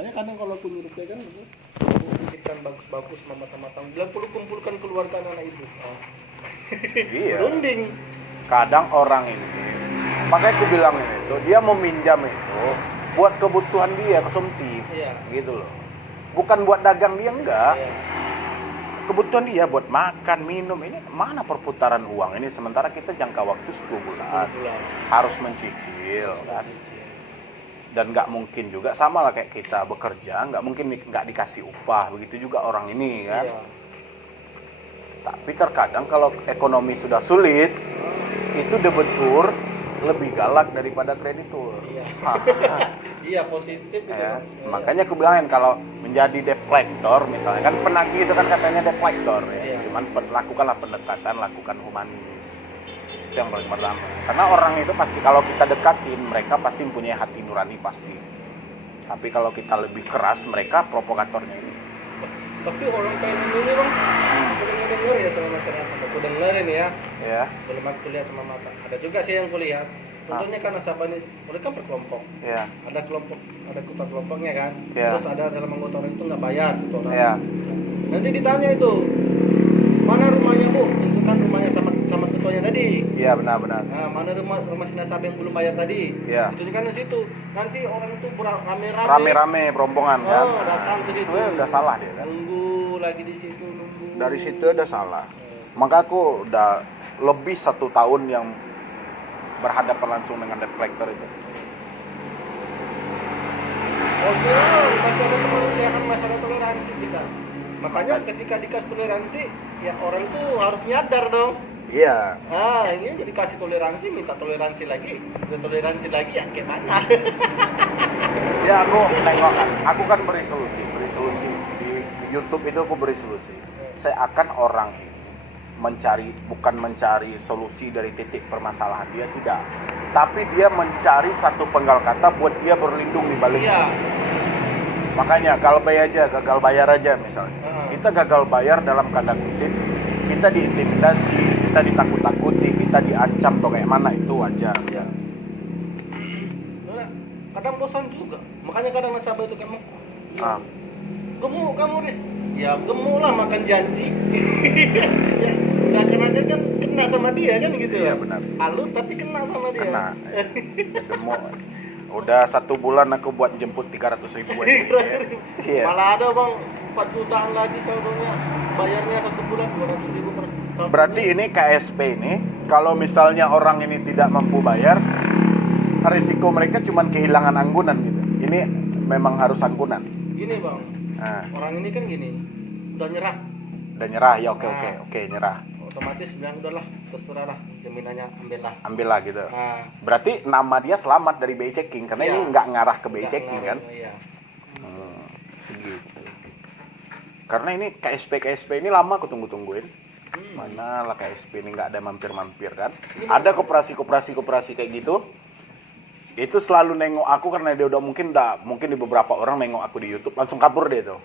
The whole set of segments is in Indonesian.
Makanya kadang kalau aku nyuruh dia kan, aku pikirkan bagus-bagus, matang-matang. Bilang perlu kumpulkan keluarga anak itu. Iya. Berunding. Kadang orang ini, makanya aku bilang ini tuh, dia meminjam itu buat kebutuhan dia, konsumtif, Iya. gitu loh. Bukan buat dagang dia, enggak. Iya. Kebutuhan dia buat makan, minum, ini mana perputaran uang ini, sementara kita jangka waktu 10 bulan. Harus mencicil, kan. Dan nggak mungkin juga, sama lah kayak kita bekerja, nggak mungkin nggak dikasih upah, begitu juga orang ini, kan. Iya. Tapi terkadang kalau ekonomi sudah sulit, itu debitur lebih galak daripada kreditur. Iya. Iya, positif gitu. Ya. Iya. Makanya aku bilangin kalau menjadi debt collector misalnya, kan penagih itu kan katanya debt collector ya. Iya. Cuman lakukanlah pendekatan, lakukan humanis. Itu yang paling pertama. Karena orang itu pasti kalau kita dekatin, mereka pasti mempunyai hati nurani pasti. Tapi kalau kita lebih keras, mereka provokatornya ini. Tapi orang kayak ini bang, aku denger ya sama masyarakat. Aku dengerin ya. Ya. Belum aku lihat sama mata. Ada juga sih yang kulihat. Contohnya kan nasabah ini, mereka berkelompok. Ya. Ada kelompok, ada kelompoknya kan. Ya. Terus ada dalam anggota orang itu nggak bayar gitu orang. Ya. Nanti ditanya itu, mana rumahnya bu? Itu kan rumahnya sama ketuanya tadi. Iya, benar-benar. Nah, mana rumah si nasabah yang belum bayar tadi? Iya. Itu kan di situ. Nanti orang itu rame-rame. Rame-rame berombongan kan. Oh, datang ke situ. Itu udah salah dia kan. Nunggu lagi di situ, nunggu. Dari situ udah salah. Maka aku udah lebih 1 tahun yang berhadapan langsung dengan debt collector itu. Oke, masih ada kemanusiaan, masih ada toleransi kita. Makanya ketika dikasih toleransi, ya orang itu harus nyadar dong. Iya. Ah, ini udah dikasih toleransi, minta toleransi lagi. Udah toleransi lagi ya gimana? Ya aku nengok kan. Aku kan beri solusi di YouTube itu aku beri solusi. Seakan orang ini bukan mencari solusi dari titik permasalahan dia, tidak. Tapi dia mencari satu penggal kata buat dia berlindung di baliknya. Iya. Makanya gagal bayar aja misalnya. Kita gagal bayar dalam tanda kutip, kita diintimidasi, kita ditakut-takuti, kita diancam atau kayak mana, itu wajar. Iya. Nah, kadang bosan juga. Makanya kadang nasabah itu kamu, Ah. gemuk kamu Riz. Ya gemuk lah makan janji. Ya, seakan-akan kan kena sama dia kan gitu. Iya, benar. Halus tapi kena sama dia. Kena. Gemuk. Udah 1 bulan aku buat jemput 300.000 aja. Iya. Malah ada bang 4 jutaan lagi saldonya, bayarnya 1 bulan 200.000 per saldo. Berarti ini KSP ini, kalau misalnya orang ini tidak mampu bayar, risiko mereka cuma kehilangan anggunan gitu. Ini memang harus anggunan. Gini bang, Nah, orang ini kan gini, udah nyerah, udah nyerah ya, oke nyerah. otomatis bilang udahlah terserah lah, jaminannya Ambillah gitu. Nah, Berarti nama dia selamat dari BI checking karena Iya. ini nggak ngarah ke BI nggak checking kan. ngaruh, iya. Gitu. Karena ini KSP ini lama aku tungguin. Mana lah KSP ini nggak ada mampir kan. Ada koperasi kayak gitu. Itu selalu nengok aku karena dia udah mungkin di beberapa orang nengok aku di YouTube langsung kabur dia tuh.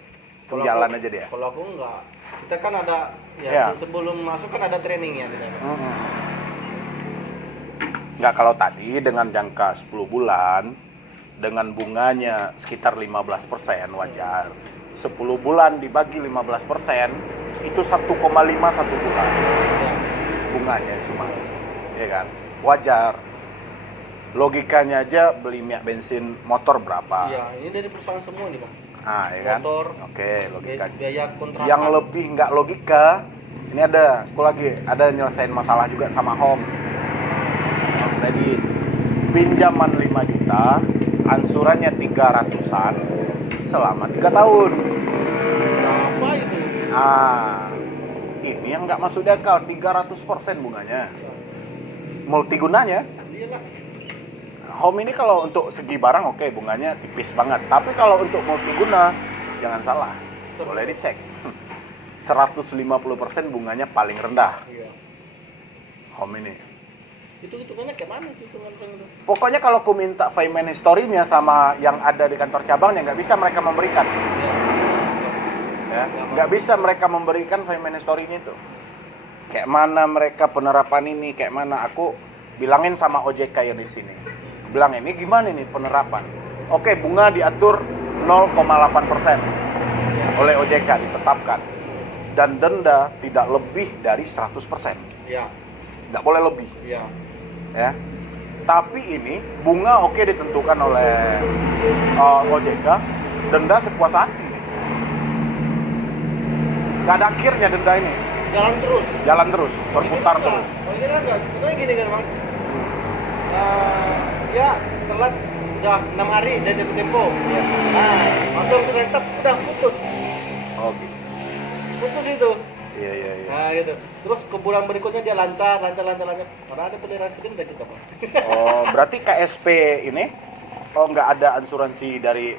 Langsung jalan aja dia. Kalau aku enggak, kita kan ada ya Iya. sebelum masuk kan ada trainingnya gitu. Nggak, kalau tadi dengan jangka 10 bulan dengan bunganya sekitar 15% wajar. 10 bulan dibagi 15% itu 1,5 1 bulan bunganya cuma, ya kan, wajar. Logikanya aja beli minyak bensin motor berapa? Iya, ini dari perusahaan semua nih bang. Ah, ya kan? Motor, Oke, logikanya. biaya kontrakan. Yang lebih nggak logika, ini aku lagi ada nyelesain masalah juga sama home. Jadi pinjaman 5 juta, ansurannya 300-an selama 3 tahun. Apa itu? Ini yang nggak masuk di akal, 300% bunganya. Multigunanya. Iya lah. Home ini kalau untuk segi barang oke, bunganya tipis banget. Tapi kalau untuk multiguna, jangan salah. Boleh dicek. 150% bunganya paling rendah. Iya. Home ini. Itu hitungannya kayak mana sih hitungan itu? Pokoknya kalau aku minta payment history-nya sama yang ada di kantor cabangnya, nggak bisa mereka memberikan. Iya. Ya, nggak bisa mereka memberikan payment history-nya itu. Kayak mana mereka penerapan ini, kayak mana aku bilangin sama OJK yang di sini. Bilang ini gimana nih penerapan? Oke, bunga diatur 0,8% oleh OJK ditetapkan. Dan denda tidak lebih dari 100%. Ya. Nggak boleh lebih. Ya. Ya. Tapi ini bunga oke ditentukan oleh OJK, denda sepuas hati. Nggak ada akhirnya denda ini. Jalan terus, berputar terus. Kalau kita enggak, kita gini kan bang. Ya telat udah 6 hari dan jatuh tempo. Ya. Nah, masuk ke tetap udah putus. Oh gitu. Putus itu. Iya. Nah gitu. Terus ke bulan berikutnya dia lancar. Karena ada toleransi denda kita bang. Oh, berarti KSP ini nggak ada asuransi dari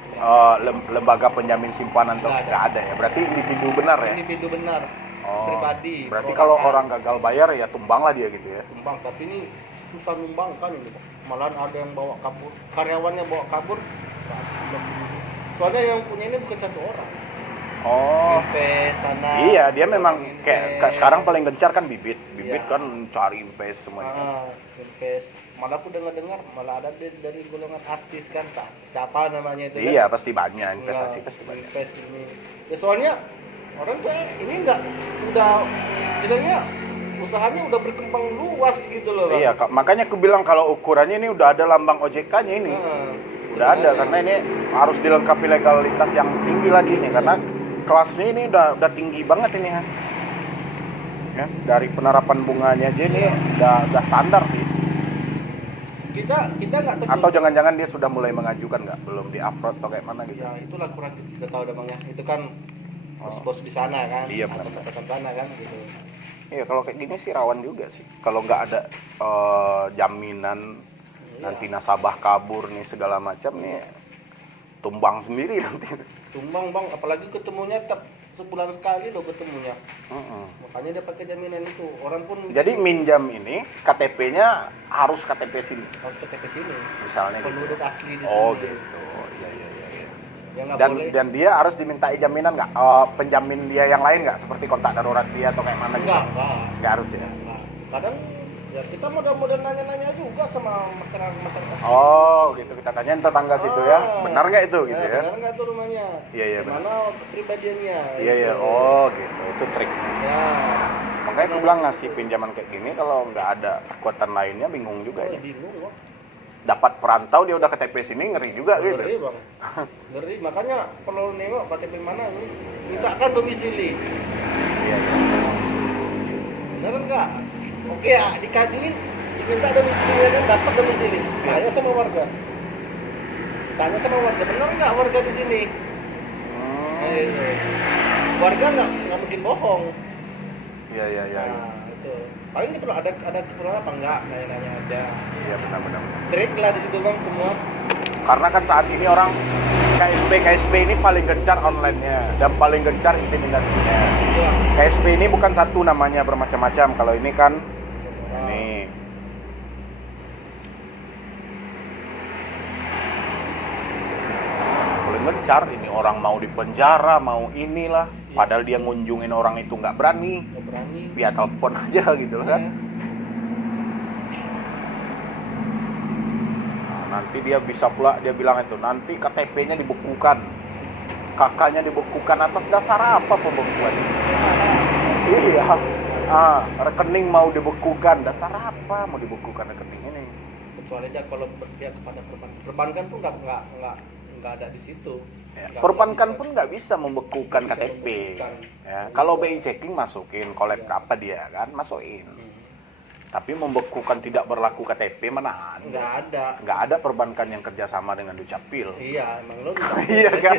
lembaga penjamin simpanan tuh? Nggak ada. Nggak ada ya? Berarti individu benar ya? Individu benar. Oh, Pribadi. berarti kalau orang gagal bayar ya tumbanglah dia gitu ya? Tumbang, tapi ini susah numbangkan ini bang. Malahan ada yang bawa kabur, karyawannya bawa kabur. Soalnya yang punya ini bukan satu orang. Oh, Invest sana. iya dia memang invest. kayak sekarang paling gencar kan bibit Iya. kan cari invest semuanya. Invest. Malah aku dengar malah ada dari golongan artis kan, tak siapa namanya itu. Iya kan? pasti banyak investasi Ya, pasti banyak. invest ini. Ya soalnya orang tuh ini enggak udah istilahnya usahanya udah berkembang luas gitu loh. Bang. Iya, makanya aku bilang kalau ukurannya ini udah ada lambang OJK-nya ini. Udah ada karena ini harus dilengkapi legalitas yang tinggi lagi nih karena kelasnya ini udah tinggi banget ini ya. Ya, dari penerapan bunganya aja ini udah standar sih. Kita nggak tahu. Atau jangan-jangan dia sudah mulai mengajukan nggak? Belum di upload atau kayak mana gitu. Ya itulah kurang kita tahu dah bang ya. Itu kan bos di sana kan. Iya, atau benar. atasan sana kan gitu. Iya, kalau kayak gini sih rawan juga sih. Kalau nggak ada jaminan nanti nasabah kabur nih segala macam nih tumbang sendiri nanti. Tumbang bang, apalagi ketemunya sebulan sekali loh ketemunya. Mm-mm. Makanya dia pakai jaminan itu. Orang pun Jadi minjam ini KTP-nya harus KTP sini harus KTP sini. misalnya gitu. Penduduk asli di Oh sini. gitu. Iya. Ya nggak Dan boleh. dan dia harus dimintai jaminan nggak? Penjamin dia yang lain nggak? Seperti kontak darurat dia atau kayak mana gitu? Enggak. Nggak harus ya. Enggak. Kadang ya kita modal nanya-nanya juga sama masyarakat. Oh gitu, kita tanyain tetangga situ ya. Benar nggak itu gitu ya? Benar nggak tuh rumahnya? Iya, benar. Mana kepribadiannya? Iya. gitu. Oh gitu, itu trik. Ya. Makanya aku bilang ngasih pinjaman kayak gini kalau nggak ada kekuatan lainnya bingung juga ya. Bingung kok. Dapat perantau dia udah KTP sini ngeri juga gitu. Ngeri bang. Ngeri, makanya kalau nengok KTP mana ini mintakan domisili. Iya. Benar enggak? Oke ya, dikadili diminta domisilinya kan dapat domisili. Tanya sama warga. Benar enggak warga di sini? Gitu. Warga nggak mungkin bohong. Iya. Nah, itu. Paling ini perlu ada keperluan apa enggak? Nanya-nanya aja. Iya benar. Trik lah di situ bang semua. Karena kan saat ini orang KSP ini paling gencar online-nya dan paling gencar intimidasinya. Iya. KSP ini bukan satu namanya bermacam-macam. Kalau ini kan ini paling gencar ini orang mau dipenjara, mau inilah. Padahal dia ngunjungin orang itu nggak berani. Nggak berani. Via telepon aja gitu loh kan. Nanti dia bisa pula dia bilang itu nanti KTP-nya dibekukan, kakaknya dibekukan atas dasar apa pembekuan? Iya, rekening mau dibekukan dasar apa mau dibekukan rekening ini? Kecuali aja kalau berpihak kepada perbankan pun nggak ada di situ. Ya, Nggak perbankan bisa. pun nggak bisa membekukan Bisa KTP. membekukan. Ya, kalau BI checking masukin, collab berapa dia kan masukin. Tapi membekukan tidak berlaku KTP mana ada? Nggak ada. Nggak ada perbankan yang kerjasama dengan Dukcapil. Iya, emang lo Iya kan?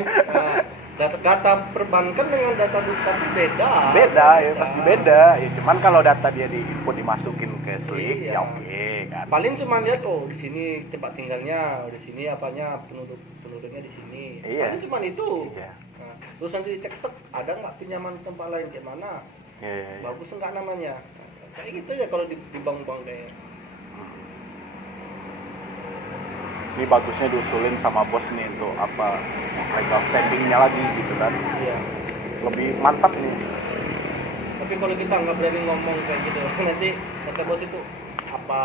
Data perbankan dengan data Dukcapil beda. Beda ya pasti beda ya, cuman kalau data dia diinput dimasukin ke Slick Iya. ya oke kan. Paling cuma lihat di sini tempat tinggalnya, di sini apanya penduduknya di sini. Iya. Paling cuma itu. Iya. Nah, terus nanti dicek ada nggak pinjaman tempat lain kayak mana? Iya. Bagus nggak namanya? Kayak gitu ya kalau di bank-bank kayak. Ini bagusnya diusulin sama bos nih untuk apa legal standingnya lagi gitu kan. Iya. Lebih mantap ini. Tapi kalau kita nggak berani ngomong kayak gitu, nanti kata bos itu apa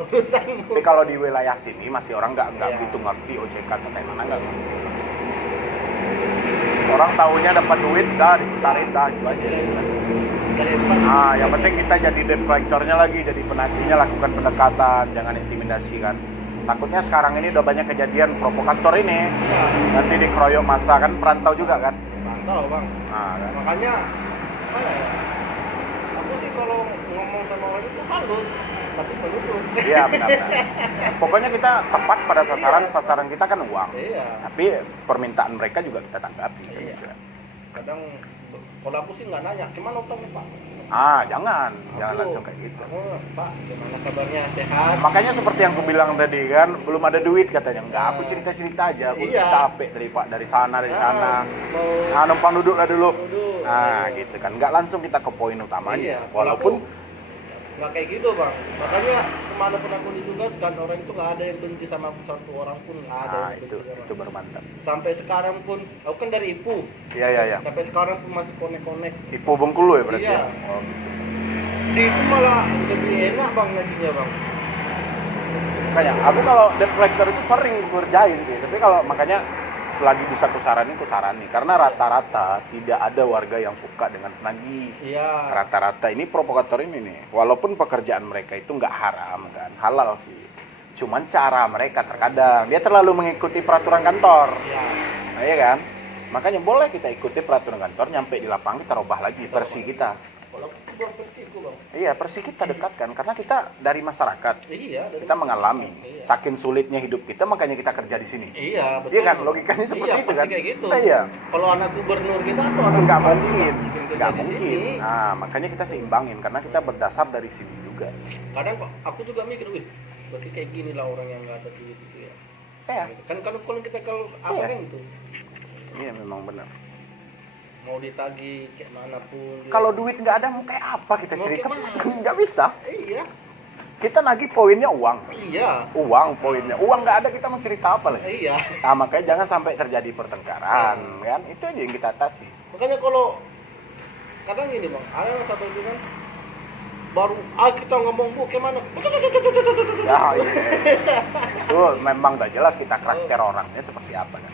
urusanmu? Tapi kalau di wilayah sini masih orang nggak Iya. begitu ngerti OJK atau kayak mana nggak ngerti. Orang taunya dapat duit, dah diputarin, dah itu aja. Dari depan. Nah, yang penting kita jadi debt collector-nya lagi, jadi penagihnya, lakukan pendekatan, jangan intimidasi kan. Takutnya sekarang ini udah banyak kejadian provokator ini, Ya, nanti dikeroyok masa kan, perantau juga kan. pantau bang. Nah, kan. Makanya mana ya? Aku sih kalau ngomong sama orang itu halus, tapi menusuk. Iya benar-benar. Pokoknya kita tepat pada sasaran, sasaran kita kan uang. Iya. Tapi permintaan mereka juga kita tanggapi. Iya. Kan? Kadang kalau aku sih nggak nanya, gimana utangnya Pak? Jangan Aku, langsung kayak gitu. Pak, gimana kabarnya? Sehat? Makanya seperti yang aku bilang tadi kan, belum ada duit katanya. Enggak, aku cerita-cerita aja, aku Iya. capek dari sana. Mau Numpang duduk lah dulu. duduk. Nah, gitu kan. Enggak langsung kita ke poin utamanya. Iya, kalau Walaupun nggak kayak gitu bang. Makanya kemanapun aku ditugaskan, orang itu nggak ada yang benci sama aku, satu orang pun nggak ada yang benci sama itu baru mantap. Sampai sekarang pun, aku kan dari IPU. Iya. Sampai sekarang pun masih konek-konek. Ipu Bengkulu ya berarti. Iya. Ya? Oh. Di itu malah lebih enak bang ngajinya bang. Kayak aku kalau debt collector itu sering kerjain sih, tapi kalau makanya selagi bisa kusarani karena rata-rata tidak ada warga yang suka dengan penagih. Iya. Rata-rata ini provokator ini nih, walaupun pekerjaan mereka itu nggak haram kan, halal sih. Cuman cara mereka terkadang dia terlalu mengikuti peraturan kantor. Iya. Nah, iya kan? Makanya boleh kita ikuti peraturan kantor, nyampe di lapangan kita robah lagi versi kita. Kalau aku bang persiku bang. Iya, versi kita dekatkan karena kita dari masyarakat. Iya. Dari Kita mengalami. Iya. Saking sulitnya hidup kita, makanya kita kerja di sini. Iya betul. Iya kan, logikanya seperti itu pasti kan. Kayak gitu. Nah, iya. Kalau anak gubernur kita atau anak Nggak bupati mungkin, kerja nggak di mungkin. sini. Nah, makanya kita seimbangin karena kita berdasar dari sini juga. Kadang kok aku juga mikir, wih, berarti kayak gini lah orang yang nggak ada duit gitu ya. Iya. Kan kalau kita kalau apa Iya. kan gitu, Iya memang benar. mau ditagih kayak manapun. Gitu. Kalau duit nggak ada, mau kayak apa kita Mau cerita? kayak mana? Nggak bisa. Iya, Kita nagih poinnya uang. iya, Uang poinnya. Uang nggak ada, kita mau cerita apa lagi? iya. Nah, makanya jangan sampai terjadi pertengkaran, kan? Itu aja yang kita atasi. Makanya kalau kadang gini bang, ada satu bilang baru kita ngomong bu, kayak mana? Ya, iya. Itu memang udah jelas kita karakter orangnya seperti apa kan?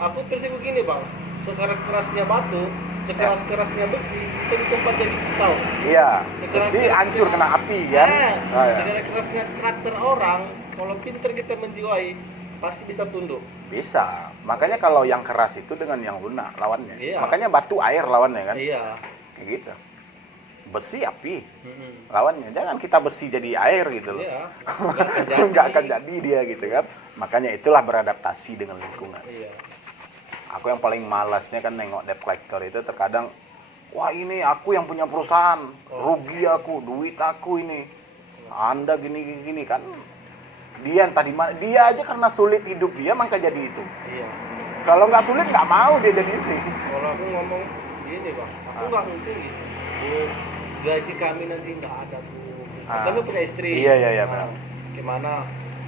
Aku prinsip begini bang, sekeras-kerasnya batu, sekeras-kerasnya besi bisa ditumpah jadi pisau. Iya. Sekarang Besi kita- hancur kena api kan? Ah, ya. Sekeras-kerasnya karakter orang, kalau pinter kita menjiwai, pasti bisa tunduk. Bisa. Makanya kalau yang keras itu dengan yang lunak lawannya. Iya. Makanya batu air lawannya kan? Iya. Kayak gitu. Besi api Mm-mm. lawannya. Jangan kita besi jadi air gitu loh. Iya. Nggak akan jadi dia gitu kan. Makanya itulah beradaptasi dengan lingkungan. Iya. Aku yang paling malasnya kan nengok debt collector itu terkadang, wah ini aku yang punya perusahaan, rugi aku, duit aku ini. Anda gini kan. Dia yang tadi dia aja karena sulit hidup dia maka jadi itu. Iya. Kalau nggak sulit nggak mau dia jadi ini. Kalau aku ngomong gini bang, aku nggak mungkin gitu. Bu, gaji kami nanti nggak ada bu. Kami punya istri. Iya, Nah, benar. Gimana?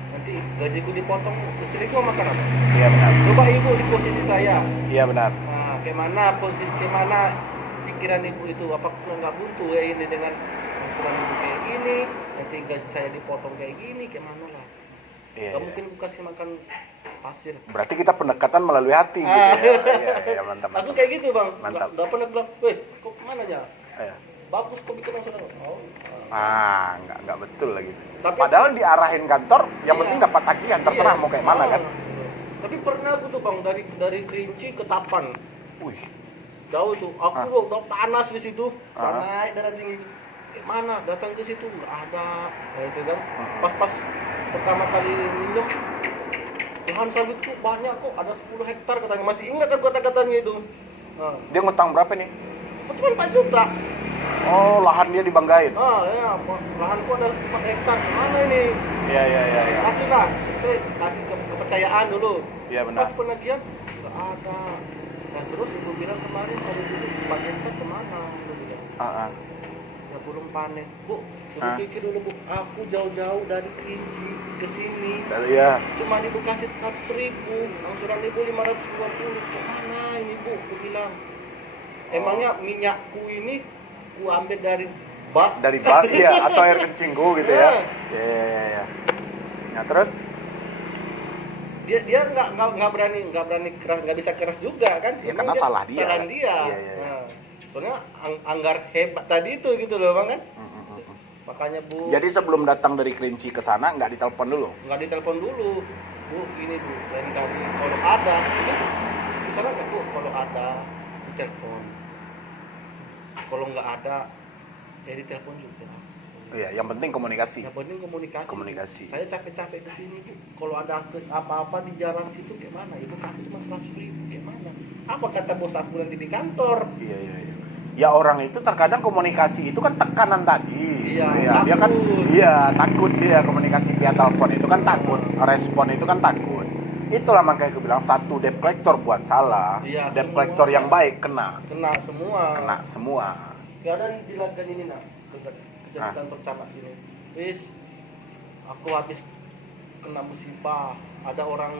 Nanti gajiku dipotong, istriku mau makan apa? Iya benar. Coba ibu di posisi saya. Iya benar. Nah, gimana pikiran ibu itu? Apa nggak butuh ya ini dengan angsuran ibu kayak gini? Nanti gaji saya dipotong kayak gini, gimana lah? Iya, Gak iya. mungkin aku kasih makan pasir. Berarti kita pendekatan melalui hati gitu ya. Iya, mantap. Aku kayak gitu bang. Mantap. Gak pernah bilang, weh, kok kemana aja? Iya. Bagus kok bikin angsuran. Oh. Nggak betul lagi. Tapi- Padahal diarahin kantor, yang Iya. penting dapat tagihan, terserah Iya. mau kayak mana kan. Tapi pernah aku tuh bang dari Kerinci ke Tapan. Wih, Jauh tuh. Aku udah panas di situ. Ah. Naik darah tinggi. Kayak mana? Datang ke situ nggak ada. Nah, itu kan. Pas pertama kali minjem, lahan sawit tuh banyak kok. Ada 10 hektar katanya. Masih ingat kan kata-katanya itu. Nah, dia ngutang berapa nih? cuma 4 juta. Oh, lahan dia dibanggain. Ya, lahanku ada 4 hektar. Mana ini? Iya. Kasih lah. Kasih kepercayaan dulu. Iya benar. Pas penagihan nggak ada. Nah terus ibu bilang kemarin saya dulu 4 hektar kemana? Ibu bilang. Ah. Ya belum panen. Bu, Ah. pikir dulu bu. Aku jauh-jauh dari Kerinci ke sini. Iya. Cuma ibu kasih 100.000. Angsuran ibu 520. Kemana ini bu? Aku bilang. Emangnya minyakku ini ku ambil dari bak? Dari bak, iya, atau air kencing gua gitu ya. Iya. Iya. Nah terus? dia nggak berani keras, nggak bisa keras juga kan. Ya, Memang karena salah dia. Salah dia. Iya, iya. Nah, soalnya Anggar hebat tadi itu gitu loh bang kan. Makanya Bu. Jadi sebelum datang dari Kerinci ke sana nggak ditelepon dulu? Nggak ditelepon dulu. Bu, ini Bu, lain kali kalau ada, ini di sana nggak Bu, kalau ada ditelepon. Kalau nggak ada, ya ditelepon juga. Iya, yang penting komunikasi. Yang penting komunikasi. Komunikasi. Saya capek-capek ke sini Bu. Kalau ada apa-apa di jalan situ gimana? Ibu kasih cuma 100.000 gimana? Apa kata bos aku nanti di kantor? Iya, iya, iya. Ya orang itu terkadang komunikasi itu kan tekanan tadi. Iya, Dia kan takut. iya takut dia komunikasi via telepon itu kan takut, respon itu kan takut. Itulah makanya aku bilang satu debt collector buat salah, Iya, debt semua. collector yang baik kena Kena semua. semua. Kadang bilangkan ini nak kejadian percapat ini. Wis, aku habis kena musibah. Ada orang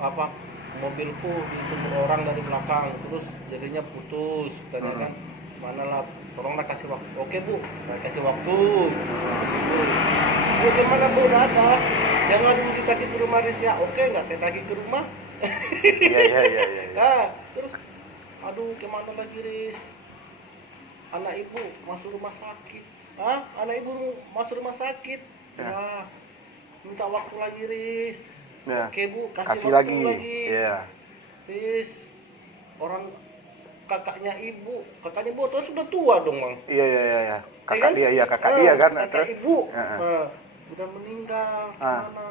apa mobilku ditumur orang dari belakang, terus jadinya putus, katanya kan. Mana lah, tolonglah kasih waktu. Oke Bu, saya kasih waktu. Bu, gimana Bu, udah ada? Jangan dulu ditagih ke rumah Risya. Oke, nggak saya tagih ke rumah. Iya, iya, iya, iya. Nah, terus, aduh, gimana lagi Riz? Anak ibu masuk rumah sakit. Hah? Anak ibu masuk rumah sakit. Ya. Wah, minta waktu lagi Riz. Ya. Oke Bu, Kasih waktu lagi. Iya. Riz, orang kakaknya ibu tuh sudah tua dong bang. Iya, iya, iya, iya. Kakak kan? dia, iya kakak dia kan. Kakak Terus ibu Heeh. udah meninggal. Ah. Gimana?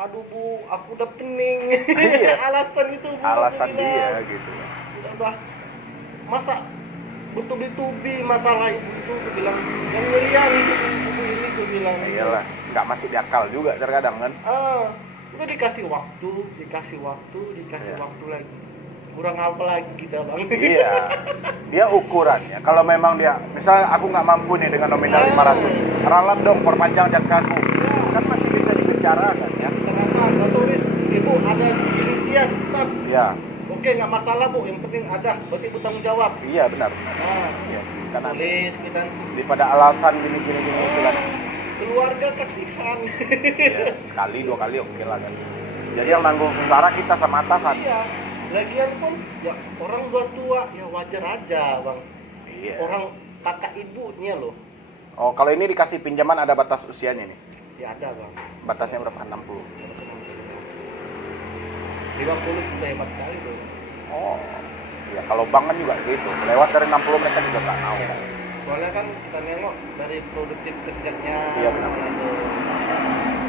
Aduh Bu, aku udah pening. Iya. Alasan itu Bu. alasan aku dia bilang. gitu. Udah masa bertubi-tubi masalah ibu itu, aku bilang yang ngeriang ibu ini, aku bilang. Iyalah, nggak masuk di akal juga terkadang kan. Udah dikasih waktu Iya. waktu lagi. Kurang apa lagi kita bang? Iya, dia ukurannya. Kalau memang dia, misalnya aku nggak mampu nih dengan nominal 500, ralat dong perpanjang jangkaku. Kan masih bisa dibicarakan ya. Serahkan, tulis ibu ada sekian tetap. Iya, Oke nggak masalah Bu, yang penting ada, berarti ibu tanggung jawab. iya benar. Nah, Iya, kan ada. tulis kita Daripada alasan gini itu kan. keluarga kasihan. Iya, sekali dua kali oke lah kan. Jadi yang nanggung sengsara kita sama atasan. Iya, lagian pun ya orang udah tua ya wajar aja bang. Iya. Orang kakak ibunya loh, Oh, kalau ini dikasih pinjaman ada batas usianya nih. ya ada bang. Batasnya berapa? 60. 50 itu hebat kali tuh. Oh. Ya kalau bank kan juga gitu. Lewat dari 60 mereka juga nggak mau. Soalnya kan kita nengok dari produktif kerjanya. Iya, benar. mana tuh.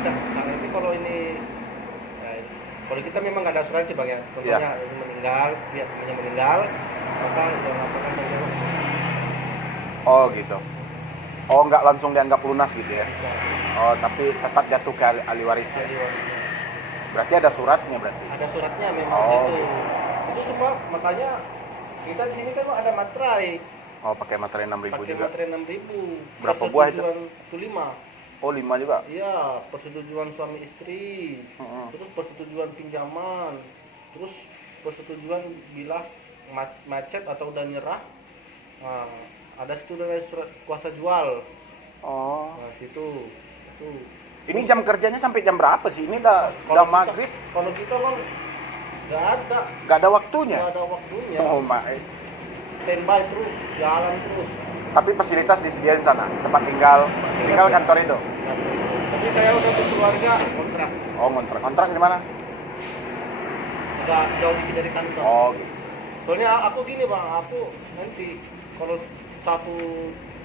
Misalnya itu kalau ini, ya, kalau kita memang nggak ada asuransi bang ya. Contohnya ini meninggal, dia temannya meninggal, maka yang laporkan tanggung jawab Oh gitu. Oh nggak langsung dianggap lunas gitu ya. bisa. Oh tapi tetap jatuh ke ahli waris ya. Ahli warisnya. Berarti ada suratnya berarti. Ada suratnya memang Oh, gitu. Itu semua makanya kita di sini kan ada materai. Oh pakai materai 6.000 Pakai juga. materai 6.000. Berapa buah itu? Itu 5. Oh 5 juga. Iya, persetujuan suami istri. Terus persetujuan pinjaman. Terus persetujuan bila macet atau udah nyerah. Nah, ada situ dari surat kuasa jual. Oh. Nah, situ. Itu. Ini jam kerjanya sampai jam berapa sih? Ini udah maghrib. Kalau kita bang nggak ada. Nggak ada waktunya. Nggak ada waktunya. Oh my. Standby terus, jalan terus. Tapi fasilitas disediain sana. Tempat tinggal kantor itu. Tapi saya udah berkeluarga kontrak. Oh kontrak. Kontrak di mana? Nggak jauh dikit dari kantor. Oh gitu. Soalnya aku gini bang, aku nanti kalau satu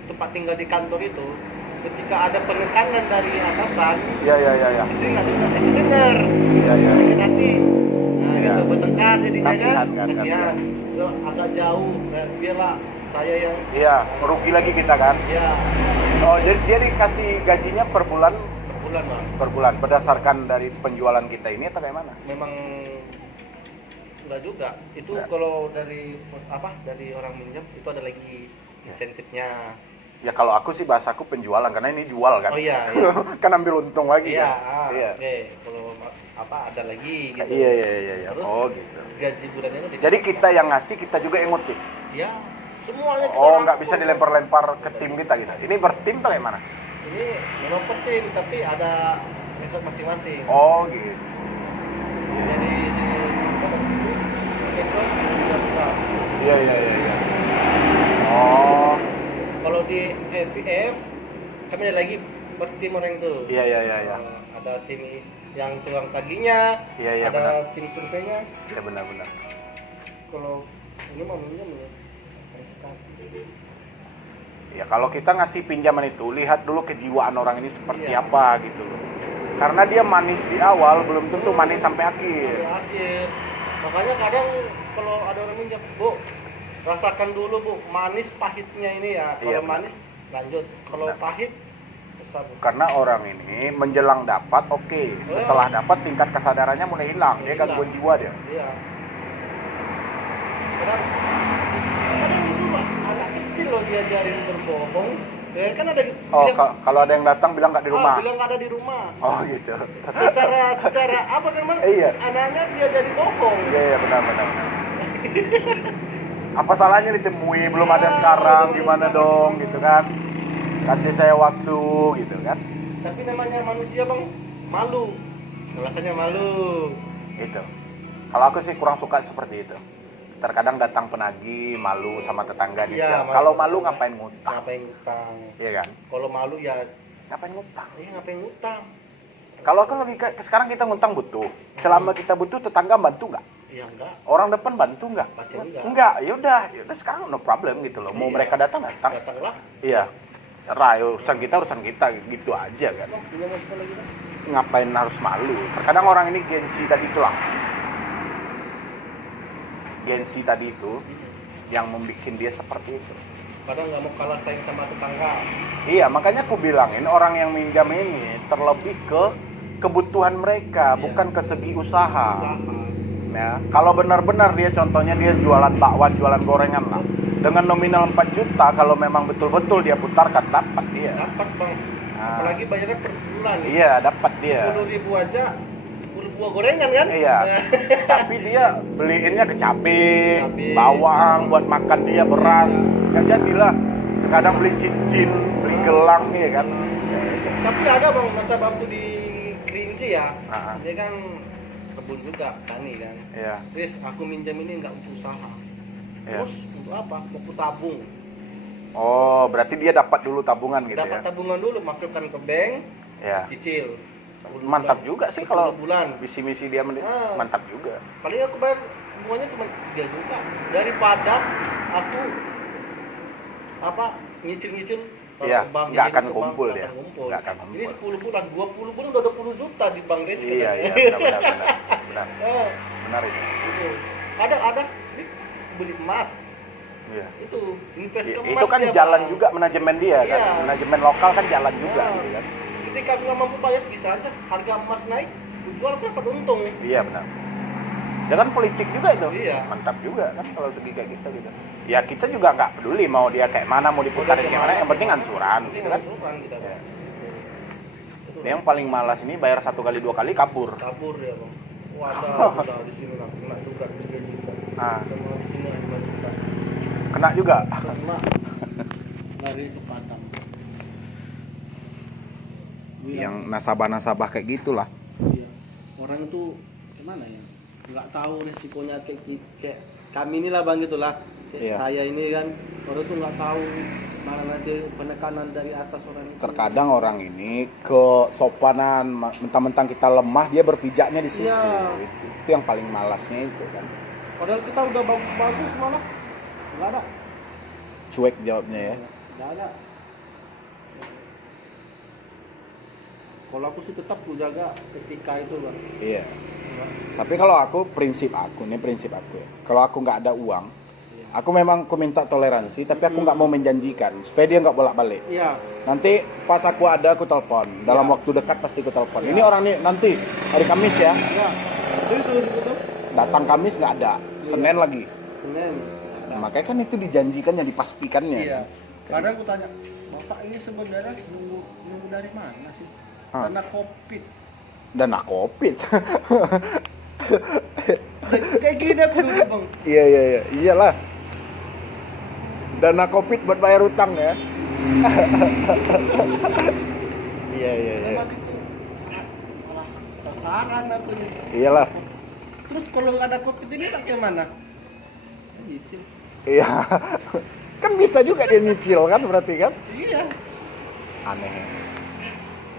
tempat tinggal di kantor itu, ketika ada penekanan dari atasan, Iya iya iya iya. istri nggak dengar, Iya iya. sakit hati. Nah Iya. itu bertengkar jadinya Kasihan kan, kasihan. So, agak jauh, biarlah saya yang Iya, rugi lagi kita kan. ya Oh, jadi dia dikasih gajinya per bulan bulan bang. berdasarkan dari penjualan kita ini atau kayak mana? Memang enggak juga. Itu Enggak. kalau dari dari orang minjem itu ada lagi insentifnya. Ya kalau aku sih bahasaku penjualan karena ini jual kan. Oh iya, iya. Kan ambil untung lagi Iya, kan. Iya. oke. Kalau ada lagi gitu. Iya iya iya iya. Terus Oh gitu. gaji bulannya itu Jadi kita yang ngasih kita juga yang ngutip. ya semuanya kita Oh, nggak rangkul. bisa dilempar-lempar ke tim kita gitu. Ini bertim atau kayak mana? Ini memang penting tapi ada metode masing-masing. Oh gitu. Iya kami ada lagi tim orang itu. Iya. Ada tim yang tukang paginya, Iya, ada benar. tim surveinya. Ya benar-benar. Kalau ini mau minjem ya. Ya kalau kita ngasih pinjaman itu, lihat dulu kejiwaan orang ini seperti Iya. apa gitu loh. Karena dia manis di awal, belum tentu manis sampai akhir. Sampai akhir. Makanya kadang kalau ada orang minjem, Bu, rasakan dulu Bu, manis pahitnya ini ya. Kalau Iya, benar. manis lanjut, kalau Benar. pahit susah Bu. Karena orang ini menjelang dapat, oke. Setelah dapat tingkat kesadarannya mulai hilang, dia gangguan jiwa dia. Iya. Kadang disuruh anak kecil loh diajarin berbohong. Ya kan ada Oh, bilang, kalau ada yang datang bilang nggak di rumah. bilang nggak ada di rumah. Oh gitu. Secara apa kan Mas? Iya. Anaknya dia jadi bohong. Iya benar. Apa salahnya ditemui, belum ada sekarang, gimana dong gitu kan? Kasih saya waktu gitu kan? Tapi namanya manusia Bang, malu. Rasanya malu. Itu. Kalau aku sih kurang suka seperti itu. Terkadang datang penagih malu sama tetangga di Iya, sekitar. malu. Kalau malu ngapain ngutang? Ngapain ngutang? Iya kan? Kalau malu ya, Ngapain ngutang? ngapain ngutang? Kalau aku logika sekarang kita ngutang butuh. Selama kita butuh, tetangga bantu nggak? Ya enggak. Orang depan bantu nggak? Pasti enggak. Enggak. Ya udah sekarang no problem gitu loh. Mau Iya. mereka datang. Datanglah. Iya. Serah, urusan kita gitu aja kan. Bang, punya mau sekolah lagi Bang? Ngapain harus malu? Terkadang orang ini gengsi tadi itulah. Gengsi tadi itu yang membuat dia seperti itu. Kadang nggak mau kalah saing sama tetangga. Iya, makanya aku bilangin orang yang minjam ini terlebih ke kebutuhan mereka, Iya. bukan ke segi usaha. Usaha. Ya, kalau benar-benar dia contohnya dia jualan bakwan, jualan gorengan lah. Dengan nominal 4 juta, kalau memang betul-betul dia putarkan, dapat dia. Dapat Bang. Ah. Apalagi bayarnya per bulan. Iya, dapat dia. 10.000 aja 10 buah gorengan kan? Iya. Tapi dia beliinnya ke cabe, Cabe. bawang buat makan dia, beras. Kan jadilah. Kadang beli cincin, beli gelang nih kan. Tapi ada Bang masa waktu di Kerinci ya. Ah. Dia kan kebun juga, tani kan. Iya. Terus aku minjam ini nggak untuk usaha. Iya. Terus untuk apa? Mau aku tabung. Oh, berarti dia dapat dulu tabungan gitu Dapat ya. tabungan dulu, masukkan ke bank, Ya. cicil. 10 Mantap bulan. juga sih 10 kalau bulan. visi-misi dia Ah. mantap juga. Paling aku bayar bunganya cuma 3 juta. Daripada aku nyicil-nyicil Iya, ke bank, nggak jadi akan ke bank, kumpul nggak dia. akan kumpul. Nggak akan kumpul. Ini 10 bulan, 20 bulan udah 20 juta di bank guys. Iya, benar. Benar itu. Itu. Ada ini beli emas. Iya. Itu invest ke emas. Itu kan dia, jalan Bang. juga manajemen dia kan. Iya. Manajemen lokal kan jalan juga Nah, gitu kan. ketika aku nggak mampu bayar bisa aja harga emas naik, aku jual aku dapat untung. Iya benar. Ya kan politik juga itu. Iya. Mantap juga kan kalau segi kayak gitu gitu. Ya kita juga nggak peduli mau dia kayak mana, mau diputarin Udah gimana, yang penting ansuran Penting gitu kan. ansuran kita. Iya. Itu Yang paling malas ini bayar 1 kali 2 kali kabur. kabur ya bang. Wadah, di sini lah kena juga 3 juta. Ah. Sama di sini 5 juta. Kena juga. Kena lari ke Padang. Yang nasabah-nasabah kayak gitulah. Iya. Orang itu gimana ya? Nggak tahu resikonya kayak kami inilah bang gitulah. Kayak Iya. saya ini kan orang tuh nggak tahu mana nanti penekanan dari atas orang itu. Terkadang orang ini kesopanan, mentang-mentang kita lemah dia berpijaknya di situ. Iya. Itu yang paling malasnya itu kan. Padahal kita udah bagus-bagus malah nggak ada. Cuek jawabnya ya. Nggak ada. Kalau aku sih tetap ku jaga ketika itu bang. Iya. Tapi kalau aku prinsip aku ya. Kalau aku nggak ada uang, aku memang aku minta toleransi, tapi aku nggak mau menjanjikan supaya dia nggak bolak-balik. Iya. Nanti pas aku ada aku telepon. Dalam waktu dekat pasti aku telepon. Iya. Ini orang nih nanti hari Kamis ya. Iya. Itu. Datang Kamis nggak ada. Senin lagi. Senin. Nah, makanya kan itu dijanjikannya, dipastikannya. Iya. Kan? Kadang aku tanya, bapak ini sebenarnya nunggu dari mana sih? Hah? Karena COVID. Dana Covid. Kayak gini aku dulu bang. Iya. Iyalah. Dana Covid buat bayar utang ya. Iya. Memang itu salah sasaran aku ini. Iyalah. Terus kalau nggak ada COVID ini tak kayak mana? Nyicil. Iya. Kan bisa juga dia nyicil kan berarti kan? Iya. Aneh ya.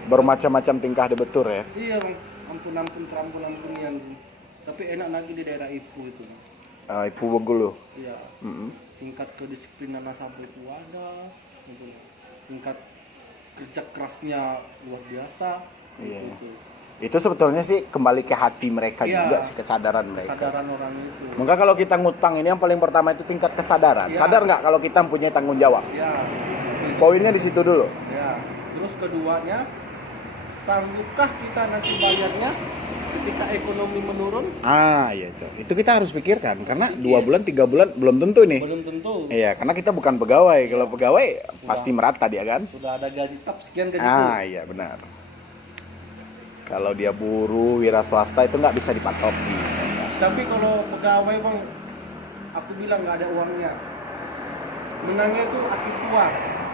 Bermacam-macam tingkah debetur ya. Iya bang, ampun yang tapi enak lagi di daerah Ipu itu. Ipu Bengkulu. Iya. Tingkat kedisiplinan nasabah itu ada, gitu. Tingkat kerja kerasnya luar biasa. Iya. Gitu. Itu sebetulnya sih kembali ke hati mereka juga sih, kesadaran mereka. Kesadaran orang itu. Maka kalau kita ngutang ini yang paling pertama itu tingkat kesadaran. Ya. Sadar nggak kalau kita mempunyai tanggung jawab? Ya. Poinnya di situ dulu. Ya. Terus keduanya, sanggupkah kita nanti bayarnya ketika ekonomi menurun? Iya itu. Itu kita harus pikirkan karena 2 bulan, 3 bulan belum tentu nih. Belum tentu. Iya, karena kita bukan pegawai. Kalau pegawai pasti merata dia kan. Sudah ada gaji tetap sekian gaji. Iya benar. Kalau dia buruh, wira swasta itu nggak bisa dipatok. Tapi kalau pegawai bang, aku bilang nggak ada uangnya. Menangnya itu akhir tua,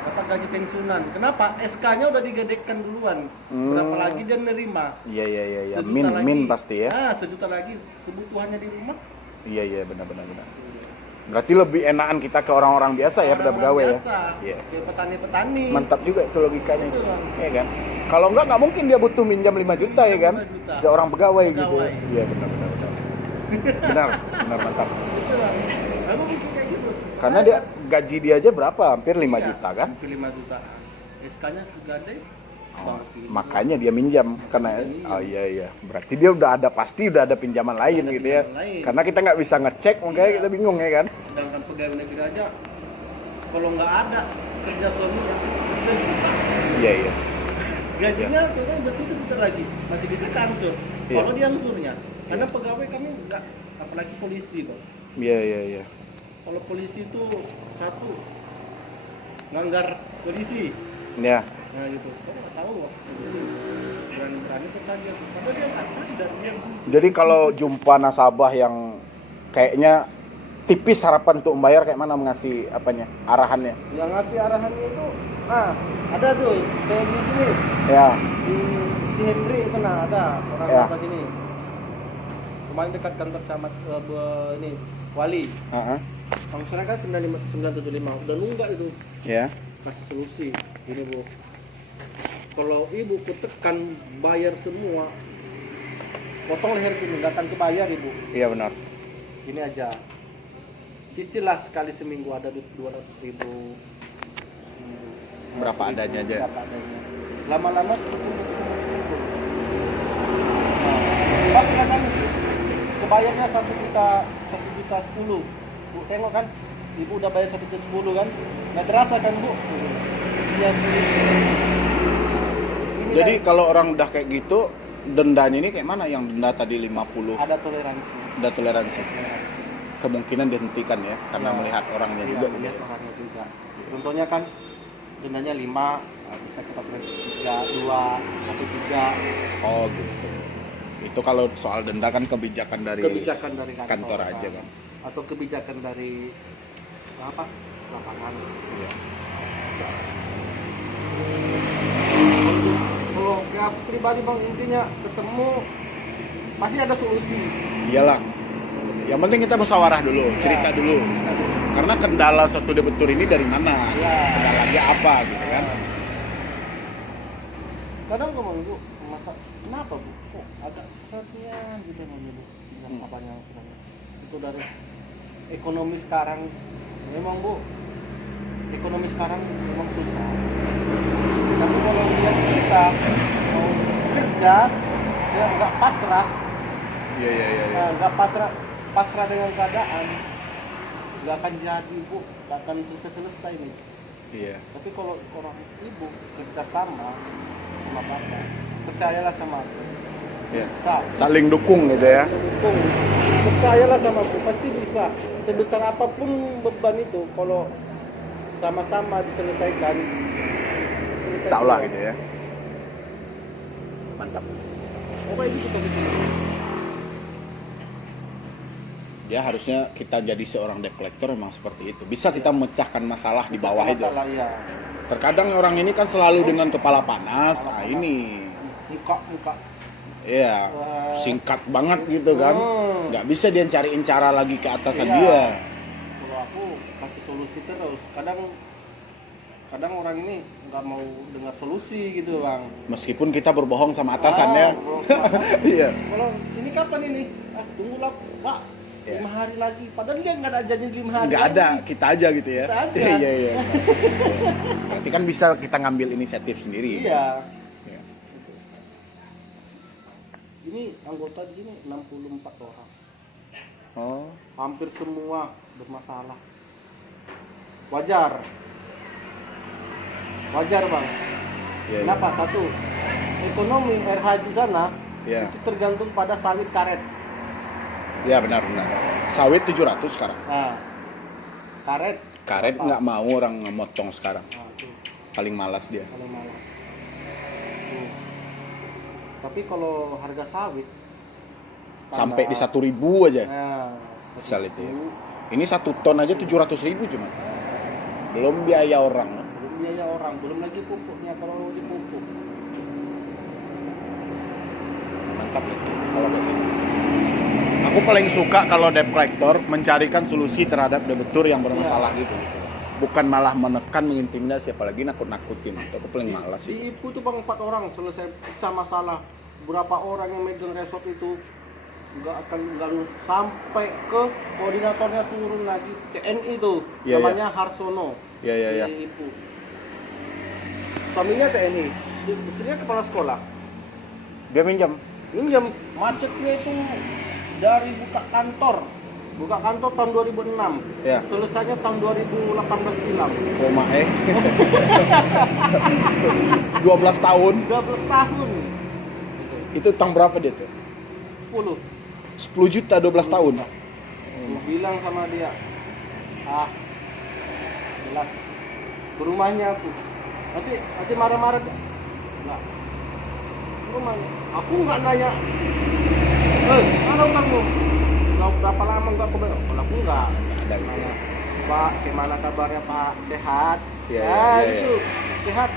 dapat gaji pensiunan. Kenapa? SK-nya udah digadekkan duluan. Berapa lagi dia nerima? Iya. Sejuta lagi. Min pasti ya. Sejuta lagi kebutuhannya di rumah. Iya benar. Berarti lebih enakan kita ke orang-orang biasa ya pada pegawai ya. Iya. Kayak petani-petani. Mantap juga itu logikanya. Itu, Bang. Iya kan? Kalau nggak mungkin dia butuh minjam 5 juta ya kan? 5 juta. Seorang pegawai gitu. Pegawai. Iya benar. Benar mantap. Itu bang. Aku mikir kayak gitu. Karena dia gaji dia aja berapa? Hampir 5 Iya, juta kan? hampir 5 jutaan. SK-nya gede. Makanya dia minjam karena iya. Berarti dia pasti udah ada pinjaman lain gitu ya. Karena kita nggak bisa ngecek makanya kita bingung ya kan. Sedangkan pegawai negeri aja kalau nggak ada kerja suaminya kerja juta. Iya. Gajinya memang bersih sebentar lagi masih bisa ke ansur. Iya. Kalau dia ansurnya karena pegawai kami nggak, apalagi polisi bang. Iya. Kalau polisi itu satu nganggar polisi. Ya. Nah gitu. Kau nggak tahu wah polisi berani bertanya. Karena dia nggak sadar dia. Jadi kalau jumpa nasabah yang kayaknya tipis harapan untuk membayar kayak mana mengasih apanya arahannya? Yang ngasih arahannya itu, ada tuh kayak gini. Ya. Di Cihendri itu ada orang Ya. apa sini. Kemarin dekat kantor camat ini Wali. Angsuran kan 975 udah nunggak itu. Ya. Kasih solusi. Ini Bu. Kalau ibu kutekan bayar semua, potong leher itu nggak akan kebayar ibu. Iya benar. Ini aja. Cicil lah sekali seminggu ada 200.000. Berapa adanya aja. Berapa adanya. Lama-lama pas kan kebayarnya 1.10. Bu tengok kan, ibu udah bayar 1.10 kan, nggak terasa kan Bu? Iya. Jadi kalau orang udah kayak gitu, dendanya ini kayak mana? Yang denda tadi 50? Ada toleransi. Ada toleransi. Kemungkinan dihentikan ya, karena melihat orangnya juga gitu. Melihat orangnya juga. Contohnya kan dendanya 5, bisa kita toleransi 3, 2, atau 3. Oh gitu. Itu kalau soal denda kan kebijakan dari kantor aja kan. Atau kebijakan dari apa? Lapangan. Iya. Kalau ke aku pribadi bang, intinya ketemu pasti ada solusi. Iyalah. Yang penting kita musyawarah dulu, cerita dulu. Karena kendala suatu debetur ini dari mana? Kendalanya apa gitu kan? Kadang ngomong Bu, masa kenapa Bu? Kok agak seratnya gitu ngomongnya Bu. Bilang apanya sebenarnya. Itu dari ekonomi sekarang memang Bu. Ekonomi sekarang memang susah. Tapi kalau lihat kita mau kerja, ya nggak pasrah. Iya. Nggak pasrah dengan keadaan, nggak akan jadi Bu, nggak akan selesai nih. Iya. Tapi kalau orang ibu kerja sama bapak, percayalah sama aku. Iya. Bisa. Saling dukung gitu ya. Dukung. Percayalah sama aku, pasti bisa. Sebesar apapun beban itu, kalau sama-sama diselesaikan, Insya Allah gitu ya. Mantap. Pokoknya gitu. Ya harusnya kita jadi seorang debt collector memang seperti itu. Bisa kita memecahkan masalah di bawah itu. Masalah, ya. Terkadang orang ini kan selalu dengan kepala panas. Ini Muka. iya, singkat banget gitu kan. Nggak bisa dia cariin cara lagi ke atasan dia. Kalau aku kasih solusi terus, kadang kadang orang ini nggak mau dengar solusi gitu bang. Meskipun kita berbohong sama atasannya. Iya. Kalau ini kapan ini? Tunggulah pak, Ya. 5 hari lagi. Padahal dia nggak ada janji 5 hari. Nggak ada, kita aja gitu ya. Kita aja. Iya. Berarti kan bisa kita ngambil inisiatif sendiri. Iya. Iya. Ini anggota di sini 64 orang. Oh. Hampir semua bermasalah. Wajar bang. Iya. Kenapa? Satu, ekonomi RH di sana Iya. itu tergantung pada sawit karet. Iya benar. Sawit 700 sekarang. Nah, karet Karet apa? nggak mau orang motong sekarang. Nah, tuh, Paling malas dia. kalau malas. Tuh. Tapi kalau harga sawit Sampai di standar- 1.000 aja. Nah, Misal itu ya. 1.000. Ini 1 ton aja 700.000 cuma. Belum biaya orang. Belum biaya orang, belum lagi pupuknya kalau dipupuk. Mantap nih kalau kayak gini. Aku paling suka kalau debt collector mencarikan solusi terhadap debitur yang bermasalah gitu. Bukan malah menekan, mengintimidasi, apalagi nakut-nakutin. Itu aku paling malas sih. Di IPU tuh bang 4 orang selesai pecah masalah. Berapa orang yang megang resort itu nggak akan lulus sampai ke koordinatornya turun lagi TNI tuh Iya, namanya Harsono. Iya. Di IPU. Suaminya TNI, istrinya kepala sekolah. Dia minjam. Minjem macetnya itu dari buka kantor tahun 2006, Ya. selesainya tahun 2018 silam. Koma 12 tahun. 12 tahun. Itu utang berapa dia tuh? 10. 10 juta 12 tahun. Gua bilang sama dia, jelas ke rumahnya aku. Nanti marah-marah. Enggak. Rumahnya. Aku nggak nanya. Mana utangmu? Udah berapa lama nggak aku bayar? Kalau aku nggak. Ada gitu. Nanya, Pak, gimana kabarnya Pak? Sehat? Iya, Nah, iya, itu sehat.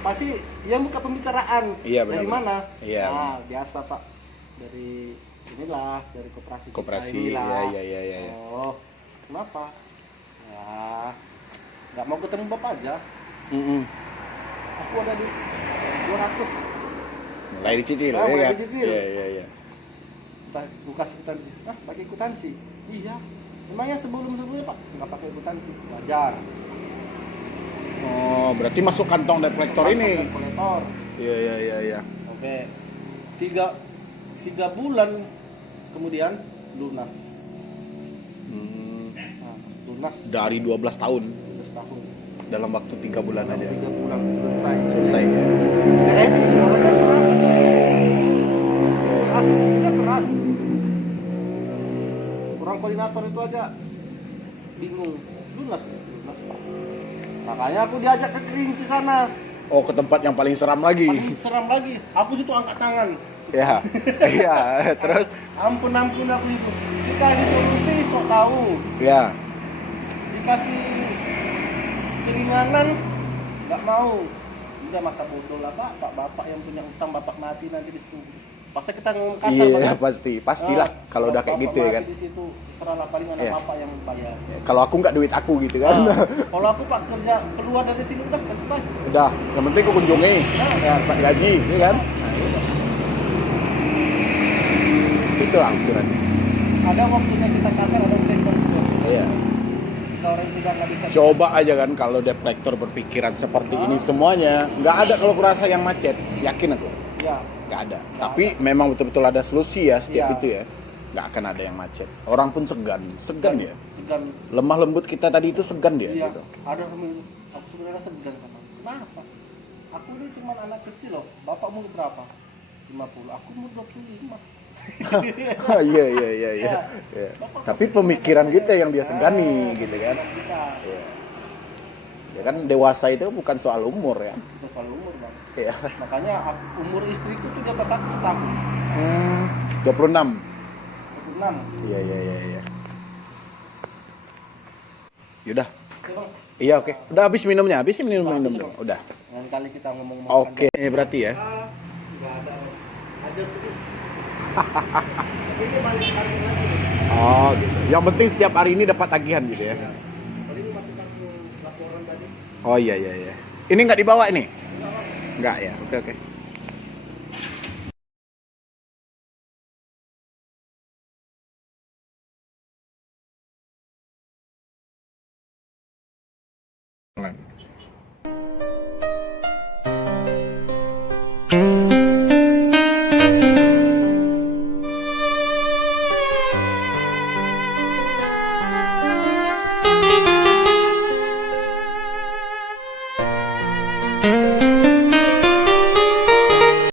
Pasti dia buka pembicaraan. Iya, benar, Dari benar. mana? Iya. Nah, biasa Pak. Dari inilah, dari koperasi. kita Koperasi, inilah. iya. Oh, kenapa? Ya, nggak mau ketemu bapak aja. Aku ada di 200. Mulai dicicil, Ah, ya mulai kan? dicicil. Iya. Buka akuntansi. Pakai akuntansi. Iya. Emangnya sebelumnya Pak nggak pakai akuntansi? Wajar. Oh, berarti masuk kantong debt collector ini. Kolektor. Iya. Oke. 3 bulan kemudian lunas. Nah, lunas Dari 12 tahun 12 tahun. dalam waktu 3 bulan aja. 3 bulan selesai. Selesai ya. Orangnya keras. Dia keras. Orang koordinator itu aja bingung. Lunas Pak. Makanya aku diajak ke Kerinci sana. Oh, ke tempat yang paling seram lagi. Paling seram lagi. Aku situ angkat tangan. Ya. Iya, terus Ampun aku itu. Dikasih solusi sok tahu. ya. Dikasih keringanan nggak mau. Udah masa bodoh lah bapak yang punya utang bapak mati nanti di situ. Pasti kita ngomong kasar Iya, Pak, pastilah kalau udah kayak bapak gitu ya mati kan. Di situ terlalu paling anak Iya. bapak yang bayar. Kalau aku nggak duit aku gitu kan. Kalau aku Pak kerja keluar dari sini udah selesai. Udah, yang penting aku kunjungi. Ya, dapat gaji, ya kan? Itu aturan. Ada waktunya kita kasar, ada waktunya kita keluar. Iya. Kita orang yang tidak bisa. Coba aja kan kalau debt collector berpikiran seperti ini semuanya, nggak ada kalau kurasa yang macet, yakin aku. Ya. Nggak ada. Tapi memang betul-betul ada solusi ya setiap Iya. itu ya. Nggak akan ada yang macet. Orang pun segan dia. Segan. Lemah lembut kita tadi itu segan dia. Iya. Gitu. Ada pemilu. Aku sebenarnya segan sama. Kenapa? Aku ini cuma anak kecil loh. Bapak umur berapa? 50. Aku umur 25. Iya. Ya. Iya. Bapak Tapi kasih pemikiran aja. kita yang dia segani gitu kan. Kita. Iya. Ya kan dewasa itu bukan soal umur ya. Itu soal umur bang. Iya. Makanya umur istriku tuh di atas aku setahun. 26. 26. Iya. Yaudah. Oke bang. Iya oke. Udah habis minumnya, habis minum Habis, dong. Bang. Udah. Lain kali kita ngomong Oke, berarti ya. Nggak ada. Ada terus. Tapi ini balik lagi. Oh, gitu. Yang penting setiap hari ini dapat tagihan gitu ya. Paling masukkan ke laporan tadi. Oh iya. Ini nggak dibawa ini? Nggak ya, oke oke. Nah.